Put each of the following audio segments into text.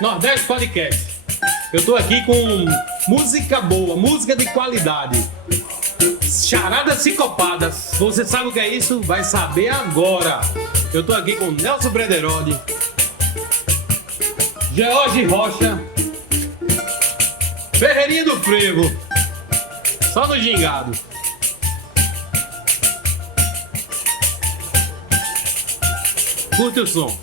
Nordeste Podcast. Eu tô aqui com música boa, música de qualidade. Charadas sincopadas. Você sabe o que é isso? Vai saber agora. Eu tô aqui com Nelson Brederode, George Rocha, Ferreirinha do Frevo. Só no gingado. Curte o som.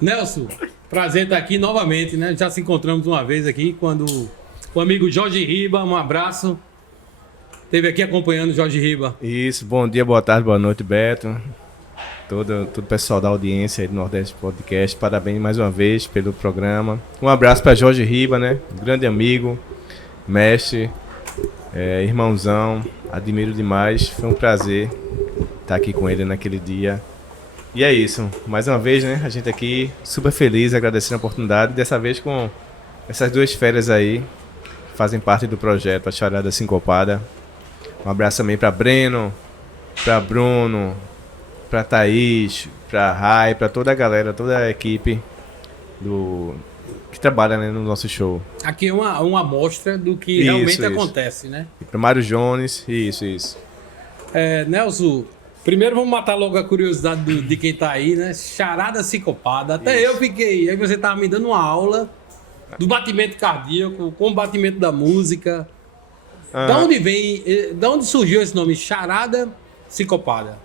Nelson, prazer estar aqui novamente, né? Já se encontramos uma vez aqui quando o amigo Jorge Riba, um abraço, esteve aqui acompanhando o Jorge Riba. Isso, bom dia, boa tarde, boa noite, Beto. Todo o pessoal da audiência aí do Nordeste Podcast, parabéns mais uma vez pelo programa. Um abraço para Jorge Riba, né? Grande amigo, mestre, irmãozão, admiro demais. Foi um prazer estar aqui com ele naquele dia. E é isso, mais uma vez, né, a gente aqui super feliz, agradecendo a oportunidade, dessa vez com essas duas férias aí, que fazem parte do projeto A Charada Sincopada. Um abraço também para Breno, para Bruno, para Thaís, para Rai, para toda a galera, toda a equipe que trabalha, né, no nosso show. Aqui é uma amostra do que realmente acontece, né? Para Mário Jones, isso. Nelson, primeiro vamos matar logo a curiosidade de quem tá aí, né? Charada sincopada. Até eu fiquei. Aí você tava me dando uma aula do batimento cardíaco, com o batimento da música. Da onde surgiu esse nome? Charada sincopada.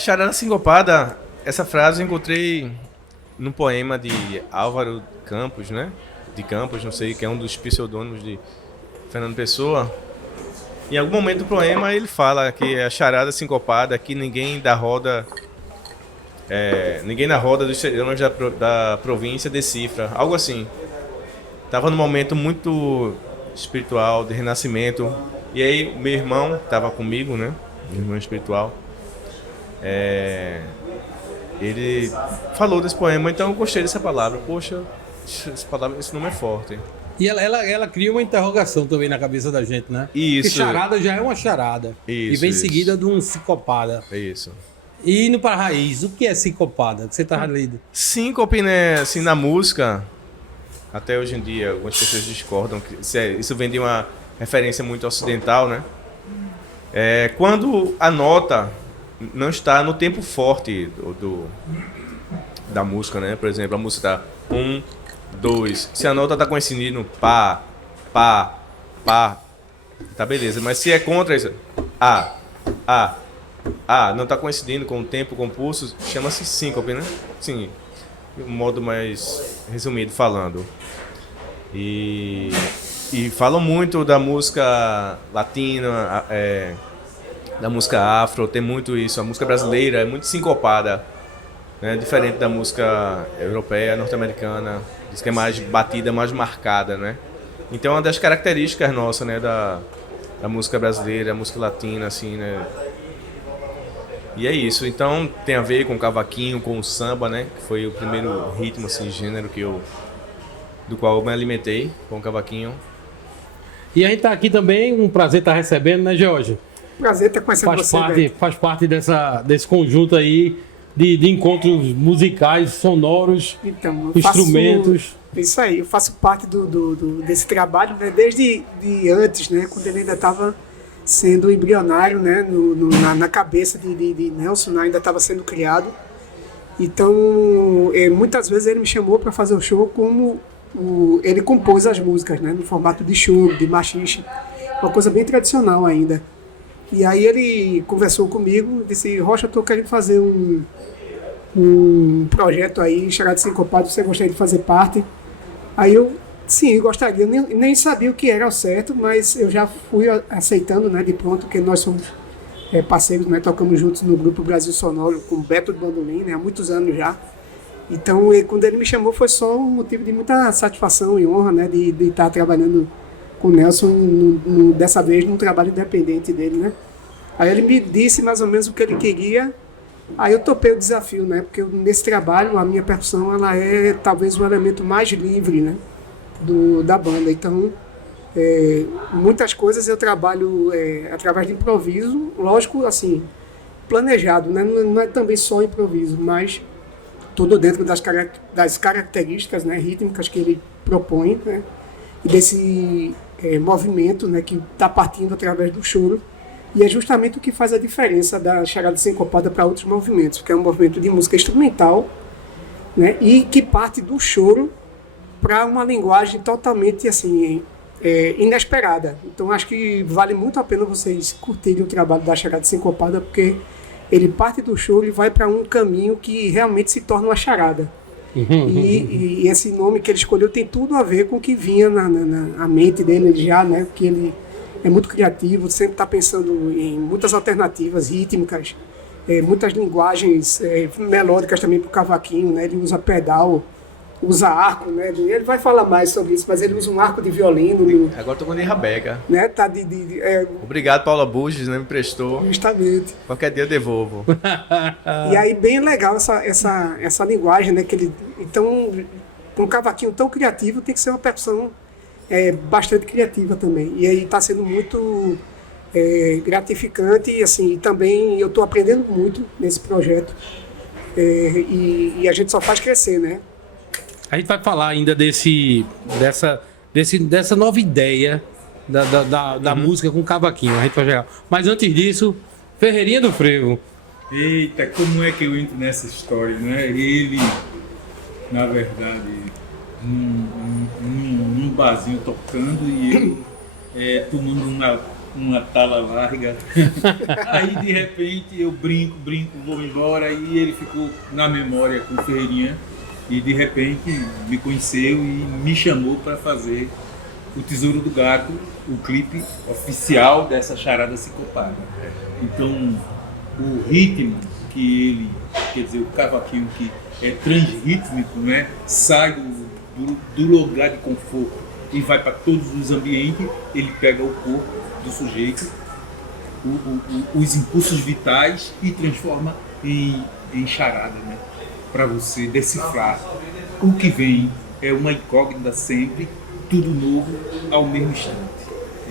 Charada sincopada, essa frase eu encontrei num poema de Álvaro Campos, né? De Campos, não sei, que é um dos pseudônimos de Fernando Pessoa. Em algum momento do poema ele fala que a charada sincopada, que ninguém na roda dos serões da província decifra, algo assim. Tava num momento muito espiritual, de renascimento. E aí meu irmão tava comigo, né? Meu irmão espiritual. Ele falou desse poema, então eu gostei dessa palavra. Poxa, esse nome é forte. E ela cria uma interrogação também na cabeça da gente, né? Isso. Porque charada já é uma charada. Isso, e vem isso. seguida de um sincopada. Isso. E indo para a raiz, o que é sincopada? Que você tá lendo? Síncope, né? Assim, na música, até hoje em dia, algumas pessoas discordam que isso vem de uma referência muito ocidental, né? Quando a nota não está no tempo forte da música, né? Por exemplo, a música tá 1, 2. Se a nota tá coincidindo pá, pá, pá, tá beleza. Mas se é contra isso, não tá coincidindo com o tempo, com o pulso, chama-se síncope, né? Sim, de um modo mais resumido falando. E falam muito da música latina, da música afro, tem muito isso. A música brasileira é muito sincopada, né? Diferente da música europeia, norte-americana, diz que é mais batida, mais marcada, né? Então é uma das características nossas, né, da música brasileira, a música latina, assim, né? E é isso. Então tem a ver com o cavaquinho, com o samba, né? Que foi o primeiro ritmo, assim, gênero do qual eu me alimentei, com o cavaquinho. E a gente tá aqui também, um prazer estar recebendo, né, Jorge? Prazer estar conhecendo você, faz parte desse conjunto aí de encontros musicais, sonoros, então, instrumentos. Isso aí, eu faço parte desse trabalho, né, desde antes, né, quando ele ainda estava sendo embrionário, né, na cabeça de Nelson, ainda estava sendo criado. Então, muitas vezes ele me chamou para fazer o show como ele compôs as músicas, né, no formato de choro, de machixe, uma coisa bem tradicional ainda. E aí ele conversou comigo, disse: Rocha, eu estou querendo fazer um projeto aí, Charada Sincopada, você gostaria de fazer parte? Aí eu, sim, gostaria, nem sabia o que era ao certo, mas eu já fui aceitando, né, de pronto, porque nós somos parceiros, né, tocamos juntos no grupo Brasil Sonoro com Beto do Bandolim, né, há muitos anos já. Então, quando ele me chamou, foi só um motivo de muita satisfação e honra, né, de estar trabalhando com o Nelson, dessa vez, num trabalho independente dele, né. Aí ele me disse mais ou menos o que ele queria, aí eu topei o desafio, né, porque nesse trabalho a minha percussão, ela é talvez o elemento mais livre, né, da banda. Então, muitas coisas eu trabalho através de improviso, lógico, assim, planejado, né, não é também só improviso, mas tudo dentro das características, né, rítmicas que ele propõe, né, e desse movimento, né, que está partindo através do choro. E é justamente o que faz a diferença da charada sincopada para outros movimentos, porque é um movimento de música instrumental, né, e que parte do choro para uma linguagem totalmente assim, inesperada. Então acho que vale muito a pena vocês curtirem o trabalho da charada sincopada, porque ele parte do choro e vai para um caminho que realmente se torna uma charada. E esse nome que ele escolheu tem tudo a ver com o que vinha na mente dele já, né, que ele é muito criativo, sempre está pensando em muitas alternativas rítmicas, muitas linguagens melódicas também para o cavaquinho, né? Ele usa pedal, usa arco, né? Ele vai falar mais sobre isso, mas ele usa um arco de violino. Agora estou com de rabeca. Né? Tá Obrigado, Paula Burges, né? Me prestou. Justamente. Qualquer dia eu devolvo. E aí bem legal essa linguagem, né? Que ele, então, um cavaquinho tão criativo tem que ser uma percussão bastante criativa também. E aí está sendo muito gratificante e assim, também eu estou aprendendo muito nesse projeto e a gente só faz crescer, né? A gente vai falar ainda dessa nova ideia da música com cavaquinho. A gente vai chegar. Mas antes disso, Ferreirinha do Frevo. Eita, como é que eu entro nessa história, né? Ele, na verdade, num barzinho tocando e eu tomando uma tala larga. Aí de repente eu brinco, vou embora e ele ficou na memória com o Ferreirinha. e de repente me conheceu e me chamou para fazer o Tesouro do Gato, o clipe oficial dessa Charada Sincopada. Então, o ritmo que ele, quer dizer, o cavaquinho que é transrítmico, né, sai do lugar de conforto e vai para todos os ambientes, ele pega o corpo do sujeito, os impulsos vitais e transforma em charada, né, para você decifrar. O que vem é uma incógnita sempre, tudo novo ao mesmo instante.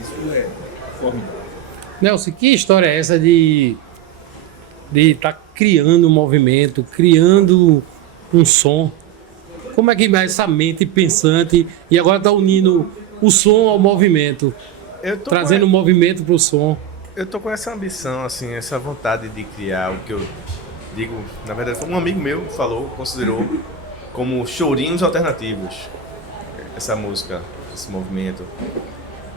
Isso é formidável. Nelson, que história é essa de estar criando um movimento, criando um som? Como é que vai essa mente pensante e agora está unindo o som ao movimento, trazendo o movimento para o som? Eu tô com essa ambição, assim, essa vontade de criar o que eu digo, na verdade, um amigo meu falou, considerou como chorinhos alternativos essa música, esse movimento.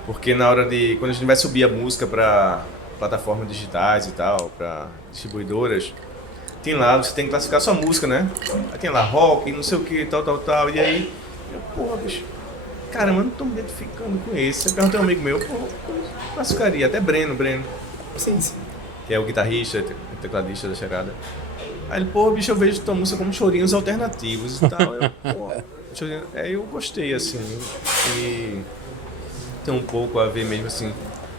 Porque na hora quando a gente vai subir a música para plataformas digitais e tal, para distribuidoras, tem lá, você tem que classificar sua música, né? Aí tem lá rock, não sei o que, tal, e aí, porra, bicho, caramba, eu não tô me identificando com esse. Eu perguntei a um amigo meu, pô, classificaria, até Breno, Sim. que é o guitarrista, tecladista da Charada. Aí ele, pô, bicho, eu vejo tua música como chorinhos alternativos e tal. Aí eu gostei, assim, e tem um pouco a ver mesmo, assim,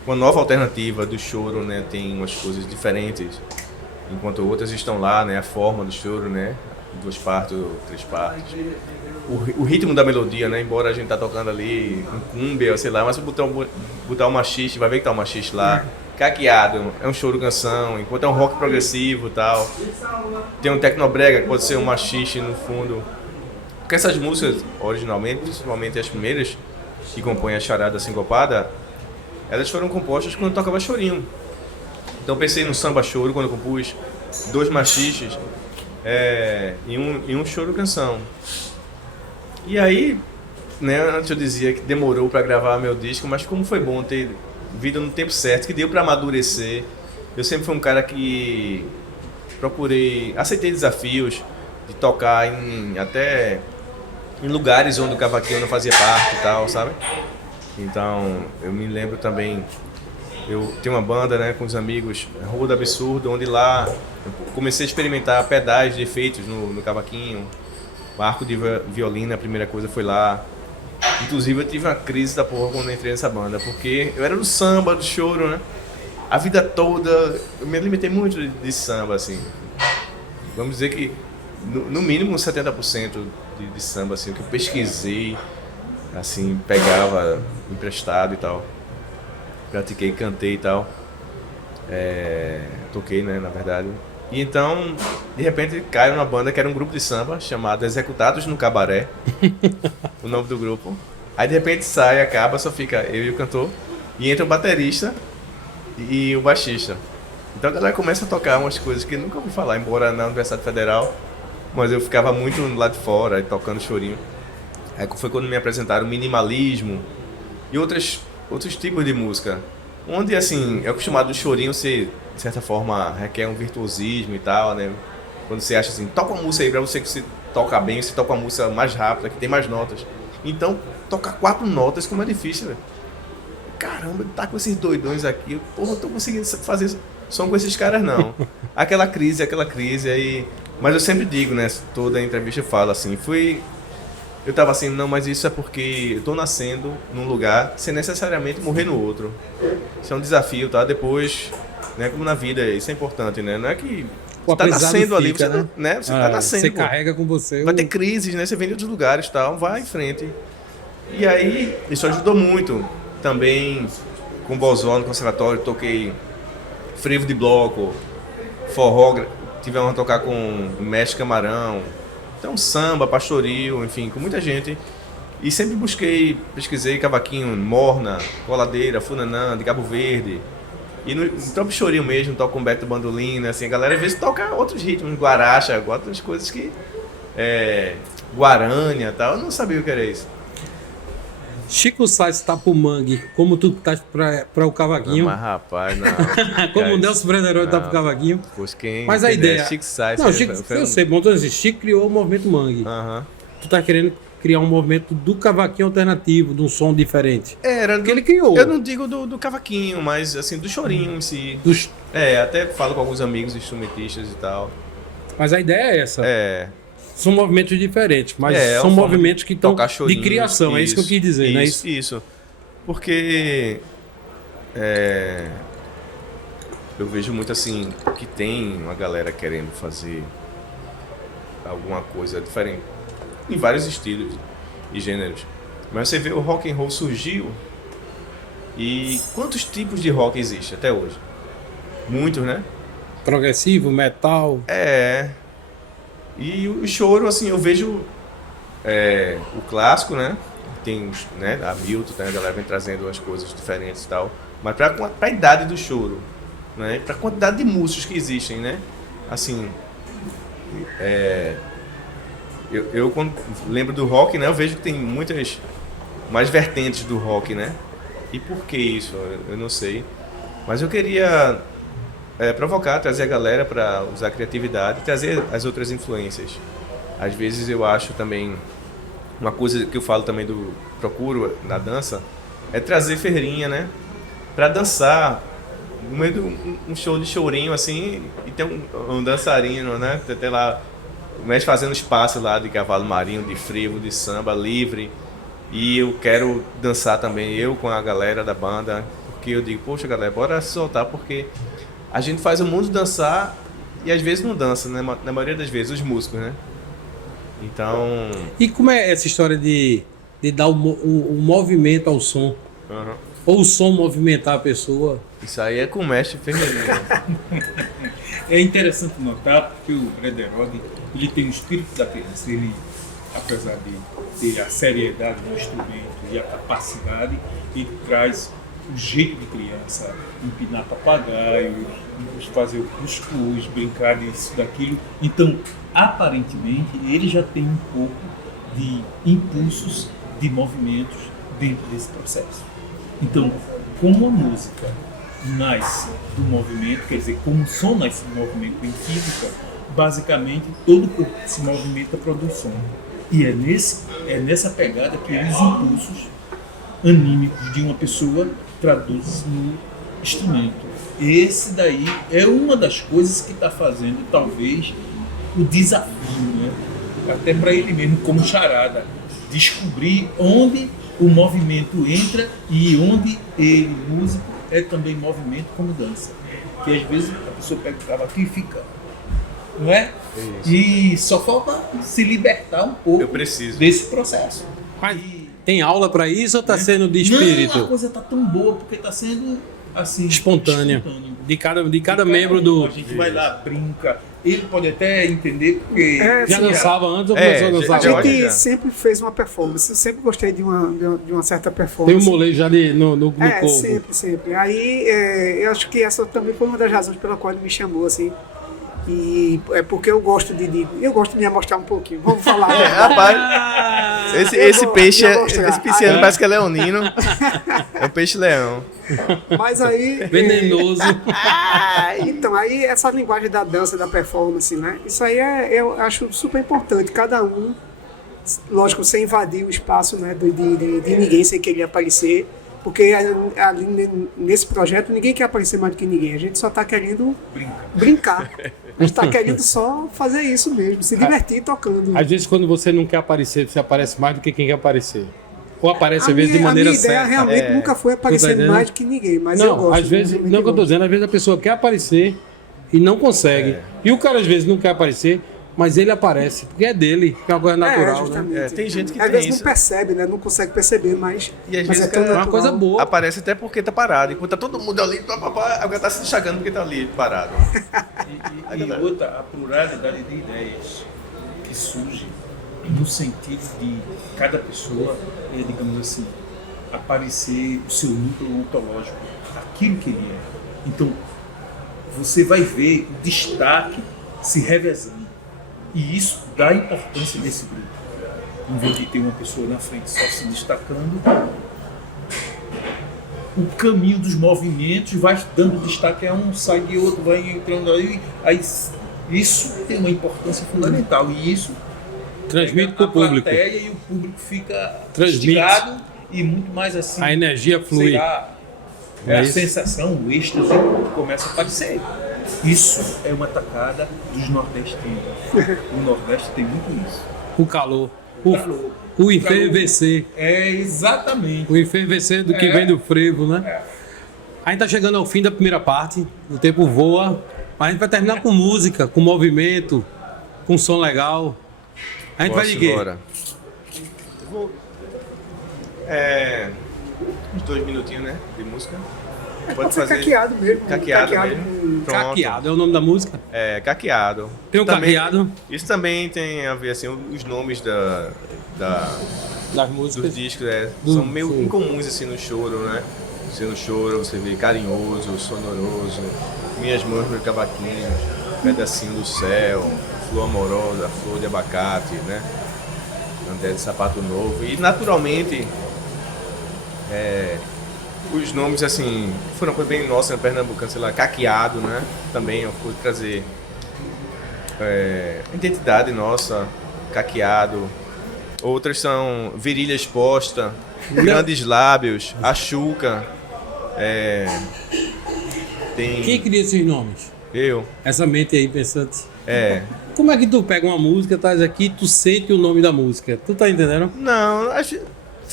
uma nova alternativa do choro, né, tem umas coisas diferentes, enquanto outras estão lá, né, a forma do choro, né, 2 partes ou 3 partes. O ritmo da melodia, né, embora a gente tá tocando ali um cumbia, sei lá, mas se botar um machiste, vai ver que tá um machiste lá, caqueado, é um choro canção, enquanto é um rock progressivo e tal. Tem um tecnobrega, que pode ser um machiste no fundo. Porque essas músicas, originalmente, principalmente as primeiras, que compõem a Charada Sincopada, elas foram compostas quando eu tocava chorinho. Então eu pensei no samba choro quando eu compus 2 machistas e um choro canção. E aí, né, antes eu dizia que demorou para gravar meu disco, mas como foi bom ter vindo no tempo certo, que deu para amadurecer. Eu sempre fui um cara que aceitei desafios de tocar até em lugares onde o cavaquinho não fazia parte e tal, sabe? Então, eu me lembro também, eu tenho uma banda, né, com os amigos, Rua do Absurdo, onde lá eu comecei a experimentar pedais de efeitos no cavaquinho, o arco de violino, a primeira coisa foi lá. Inclusive eu tive uma crise da porra quando eu entrei nessa banda, porque eu era do samba, do choro, né? A vida toda, eu me alimentei muito de samba, assim. Vamos dizer que, no mínimo, 70% de samba, assim, o que eu pesquisei, assim, pegava emprestado e tal. Pratiquei, cantei e tal. Toquei, né, na verdade. E então, de repente, caiu numa banda que era um grupo de samba chamado Executados no Cabaré, o nome do grupo. Aí de repente sai, acaba, só fica eu e o cantor, e entra o baterista e o baixista. Então a galera começa a tocar umas coisas que eu nunca ouvi falar, embora na Universidade Federal, mas eu ficava muito lá de fora, tocando chorinho. Aí foi quando me apresentaram o minimalismo e outros tipos de música, onde assim, é acostumado o chorinho ser, de certa forma, requer um virtuosismo e tal, né? Quando você acha assim, toca uma música aí pra você que se toca bem, você toca uma música mais rápida, que tem mais notas. Então, tocar 4 notas, como é difícil, velho. Caramba, tá com esses doidões aqui, porra, eu tô conseguindo fazer som com esses caras, não. Aquela crise aí. Mas eu sempre digo, né? Toda entrevista eu falo assim, eu tava assim, não, mas isso é porque eu tô nascendo num lugar sem necessariamente morrer no outro. Isso é um desafio, tá? Depois, né, como na vida, isso é importante, né? Não é que você tá nascendo ali, você, né? Você tá nascendo. Você carrega com você. Vai ter crises, né? Você vem de outros lugares e tal, vai em frente. E aí, isso ajudou muito. Também, com o Bozó no conservatório, toquei frevo de bloco, forró, tivemos a tocar com Mestre Camarão, então samba, pastoril, enfim, com muita gente. E sempre pesquisei cavaquinho, morna, coladeira, funanã, de Cabo Verde. E no próprio chorinho mesmo, toco com Beto Bandolina, assim, a galera às vezes toca outros ritmos, guaracha, outras coisas que... guarânia e tal, eu não sabia o que era isso. Chico Sainz tá pro mangue, como tu tá pra o cavaquinho. Mas rapaz, não. Como o Nelson Brederotti tá pro cavaquinho. Pois quem Mas a ideia... Chico Sainz. Não, Chico, eu sei, bom, então assim, Chico criou o movimento mangue. Aham. Tu tá querendo criar um movimento do cavaquinho alternativo, de um som diferente. Era Que ele criou. Eu não digo do cavaquinho, mas assim, do chorinho em si. Dos- Até falo com alguns amigos instrumentistas e tal. Mas a ideia é essa. É. São movimentos diferentes, mas É são uma forma movimentos que estão tocar de chorinhos, criação, é isso que eu quis dizer, não é isso? Isso. Porque eu vejo muito assim que tem uma galera querendo fazer alguma coisa diferente em vários estilos e gêneros. Mas você vê o rock and roll surgiu e quantos tipos de rock existe até hoje? Muitos, né? Progressivo, metal. E o choro, assim, eu vejo o clássico, né? Tem né, a Milton, a galera vem trazendo umas coisas diferentes e tal. Mas pra idade do choro, né? Pra quantidade de músicos que existem, né? Assim, eu quando lembro do rock, né? Eu vejo que tem muitas mais vertentes do rock, né? E por que isso? Eu não sei. Mas eu queria provocar, trazer a galera para usar a criatividade e trazer as outras influências. Às vezes eu acho também, uma coisa que eu falo também procuro na dança, é trazer ferreirinha, né? Para dançar, no meio de um show de chorinho assim, e tem um dançarino, né? Tem lá, mas fazendo espaço lá de cavalo marinho, de frevo, de samba livre. E eu quero dançar também, eu com a galera da banda, porque eu digo, poxa galera, bora se soltar, porque a gente faz o mundo dançar e às vezes não dança, né? Na maioria das vezes, os músicos, né? Então... E como é essa história de dar o movimento ao som? Uhum. Ou o som movimentar a pessoa? Isso aí é com o mestre ferreirinho. É interessante notar porque o Brederotti, ele tem o espírito da criança. Ele, apesar de ter a seriedade do instrumento e a capacidade, ele traz o jeito de criança, empinar papagaio, fazer o cuscuz, brincar disso, daquilo. Então, aparentemente, ele já tem um pouco de impulsos de movimentos dentro desse processo. Então, como a música nasce do movimento, quer dizer, como o som nasce do movimento em física, basicamente todo o corpo se movimenta produz som. E é nessa pegada que os impulsos anímicos de uma pessoa traduz no instrumento. Esse daí é uma das coisas que está fazendo talvez o desafio, né? Até para ele mesmo como charada, descobrir onde o movimento entra e onde ele, músico, é também movimento como dança. Que às vezes a pessoa pega o cavaquinho e fica, não é? E só falta se libertar um pouco desse processo. Tem aula para isso ou está sendo de espírito? Não, a coisa está tão boa porque está sendo assim espontânea. De cada membro do... A gente vai lá, brinca. Ele pode até entender porque... Já dançava antes ou começou a dançar A agora? gente sempre fez uma performance. Eu sempre gostei de uma certa Tem performance. um molejo ali no corpo. Sempre. Aí eu acho que essa também foi uma das razões pela qual ele me chamou, assim. E é porque eu gosto de me amostrar um pouquinho. Vamos falar. Rapaz, esse peixe pisciano parece que é leonino. É um peixe-leão. Mas aí... Venenoso. Então, aí essa linguagem da dança, da performance, né? Isso aí eu acho super importante. Cada um, lógico, sem invadir o espaço, né, de ninguém sem querer aparecer. Porque ali nesse projeto ninguém quer aparecer mais do que ninguém. A gente só está querendo brincar. A gente está querendo só fazer isso mesmo, se divertir tocando. Às vezes quando você não quer aparecer, você aparece mais do que quem quer aparecer. Ou aparece às vezes de maneira certa. A minha ideia realmente nunca foi aparecer mais do que ninguém, mas eu gosto. Às vezes, não é o que eu estou dizendo, às vezes a pessoa quer aparecer e não consegue. E o cara às vezes não quer aparecer, mas ele aparece, porque é dele, que é uma coisa natural, né? Tem gente que às tem vezes isso. não percebe, né? Não consegue perceber, mas E às mas vezes é tão é uma natural. coisa boa. Aparece até porque tá parado. Enquanto tá todo mundo ali, alguém tá se enxergando porque tá ali parado. E outra, a pluralidade de ideias que surge no sentido de cada pessoa, digamos assim, aparecer o seu núcleo ontológico, aquilo que ele é. Então, você vai ver o destaque se revezando. E isso dá importância nesse grupo. em vez de ter uma pessoa na frente só se destacando, o caminho dos movimentos vai dando destaque a um, sai de outro, vai entrando aí isso tem uma importância fundamental e isso Transmite para o público. E o público fica Transmite. instigado e muito mais assim. A energia flui. Sei lá, É a isso. sensação, o êxtase começa a aparecer. Isso é uma tacada dos nordestinos. O Nordeste tem muito isso. O calor. Calor. O enfervecer. É, exatamente. O enfervecer do que É. vem do frevo, né? É. A gente tá chegando ao fim da primeira parte. O tempo voa. Mas a gente vai terminar com música, com movimento, com som legal. A gente vai de quê? Embora. Eu vou. Uns 2 minutinhos, né? De música. Pode ser caqueado mesmo. Caqueado mesmo. com- Pronto. Caqueado é o nome da música. É, caqueado. Tem o Também- caqueado Isso também tem a ver, assim, os nomes das dos músicas. discos Do- são meio sim. incomuns, assim, no choro, né? Assim, no choro você vê carinhoso, sonoroso, minhas mãos no cavaquinho, pedacinho do céu, flor amorosa, flor de abacate, né? André de sapato novo. E, naturalmente, os nomes, assim, foram coisa bem nossa, né? Pernambucano, sei lá, caqueado, né? Também eu pude trazer identidade nossa, caqueado. Outras são virilha exposta, grandes lábios, achuca. Tem Quem cria esses nomes? eu. Essa mente aí pensante. É. Como é que tu pega uma música, traz aqui e tu sente o nome da música? Tu tá entendendo? Não, acho.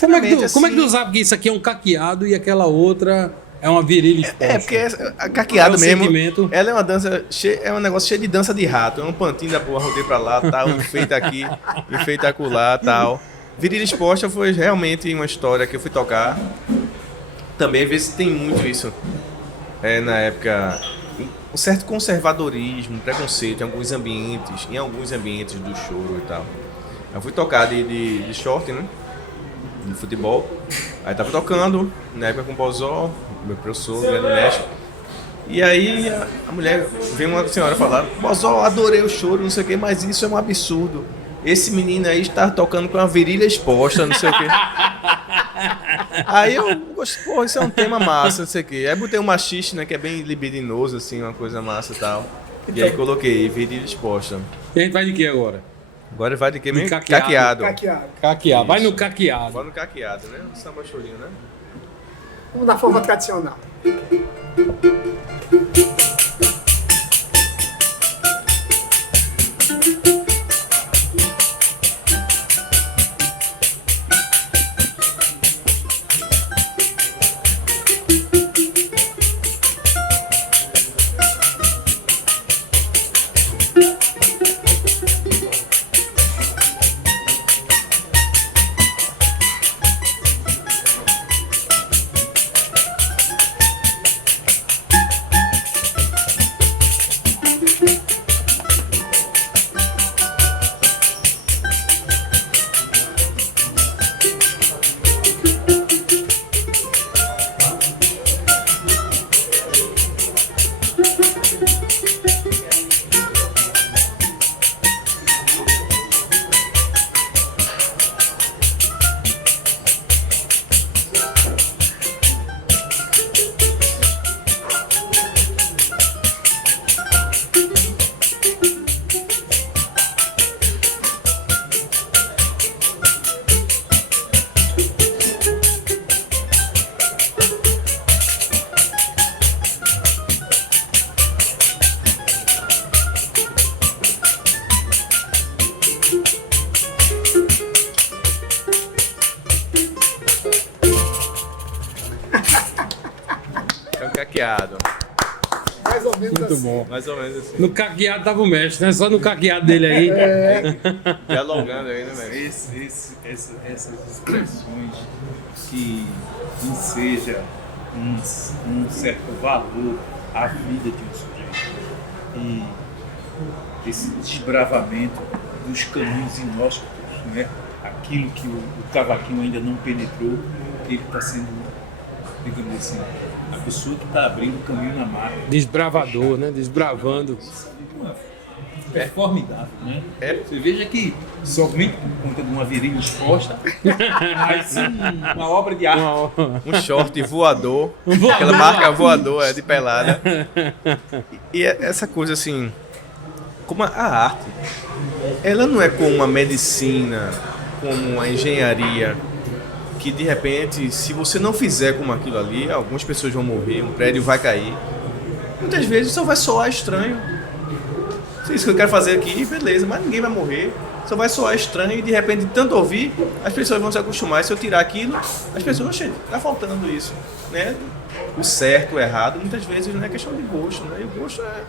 Como é que sinceramente, tu sabe que isso aqui é um caqueado e aquela outra é uma virilha exposta? É porque a caqueado É o mesmo. sentimento. Ela é uma dança, é um negócio cheio de dança de rato. É um pantinho da porra, rodei pra lá, tal, um feito aqui, um feito acolá, tal. Virilha exposta foi realmente uma história que eu fui tocar. Também, às vezes, tem muito isso. Na época, um certo conservadorismo, preconceito em alguns ambientes do choro e tal. Eu fui tocar de short, né? De futebol. Aí tava tocando, na época com o Bozó, meu professor, grande mestre. E aí a mulher, veio uma senhora falar, Bozó, adorei o choro, não sei o que, mas isso é um absurdo. Esse menino aí está tocando com a virilha exposta, não sei o que. Aí eu gostei, pô, isso é um tema massa, não sei o que. Aí botei um machiste, né, que é bem libidinoso, assim, uma coisa massa e tal. E aí coloquei virilha exposta. E a gente vai de quê agora? Agora vai de quê mesmo? caqueado. Caqueado. Caqueado. Vai no caqueado. Bora no caqueado, né? Um samba chorinho, né? Vamos da forma tradicional. É um caqueado. Mais ou menos Muito assim. bom. Mais ou menos assim. No caqueado tava o mestre, né? Só no caqueado dele aí. Dialogando aí, né, velho? Essas expressões que enseja um certo valor à vida de um sujeito. E esse desbravamento dos caminhos inóspitos, né? Aquilo que o cavaquinho ainda não penetrou, ele está sendo, digamos assim, a pessoa que está abrindo o caminho na mata. Desbravador, né? Desbravando. É formidável, né? Você veja que somente por conta de uma virilha exposta, mas sim uma obra de arte. Um short voador, voador. aquela marca voador de pelada. E essa coisa assim, como a arte, ela não é como a medicina, como a engenharia, que de repente, se você não fizer como aquilo ali, algumas pessoas vão morrer, um prédio vai cair. Muitas vezes só vai soar estranho. Se é isso que eu quero fazer aqui, beleza, mas ninguém vai morrer. Só vai soar estranho e de repente, tanto ouvir, as pessoas vão se acostumar. E se eu tirar aquilo, as pessoas, oxe, tá faltando isso, né? O certo, o errado, muitas vezes não é questão de gosto, né? E o gosto é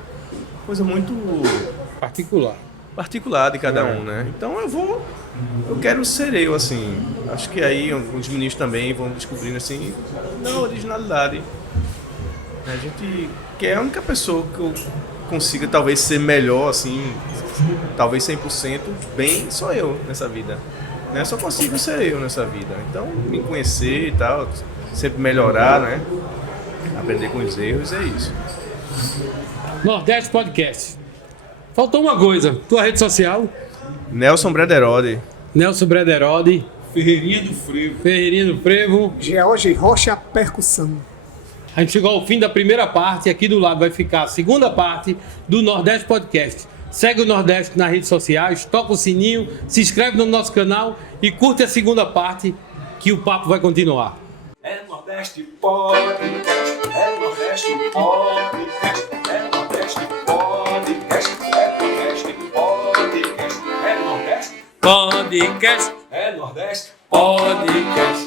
coisa muito particular de cada um, né? Então eu quero ser eu, assim. Acho que aí os meninos também vão descobrindo, assim, na originalidade. A gente que é a única pessoa que eu consiga talvez ser melhor, assim, talvez 100% bem, sou eu nessa vida. Né? Só consigo ser eu nessa vida. Então, me conhecer e tal, sempre melhorar, né? Aprender com os erros, é isso. Nordeste Podcast. Faltou uma coisa. Tua rede social? Nelson Brederode. Nelson Brederode. Ferreirinha do Frevo. Ferreirinha do Frevo. George Rocha Percussão. A gente chegou ao fim da primeira parte e aqui do lado vai ficar a segunda parte do Nordeste Podcast. Segue o Nordeste nas redes sociais, toca o sininho, se inscreve no nosso canal e curte a segunda parte que o papo vai continuar. É Nordeste Podcast, é Nordeste Podcast, é Nordeste Podcast, é Nordeste Podcast, é Nordeste Podcast, é Nordeste Podcast.